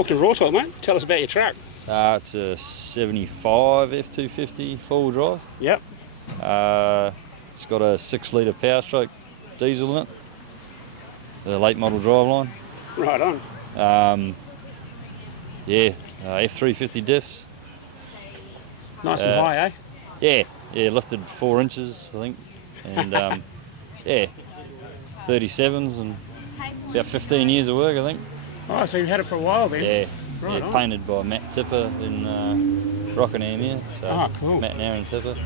talk to Raw Talk, mate. Tell us about your truck. It's a 75 F250 four-wheel drive. Yep. It's got a 6-litre Power Stroke diesel in it. The late model driveline. Right on. F350 diffs. Nice and high, eh? Yeah, lifted 4 inches, I think. And 37s and about 15 years of work, I think. Oh, so you've had it for a while then? Yeah, Right on. painted by Matt Tipper in Rockingham here. So cool. Matt and Aaron Tipper.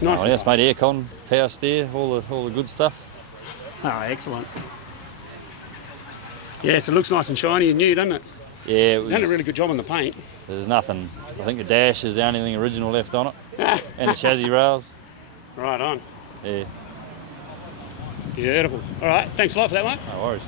Nice. Else, mate, aircon, power steer, all the good stuff. Oh, excellent. Yes, it looks nice and shiny and new, doesn't it? Yeah, You've done a really good job on the paint. There's nothing. I think the dash is the only thing original left on it, and the chassis rails. Right on. Yeah. Beautiful. All right, thanks a lot for that, mate. No worries.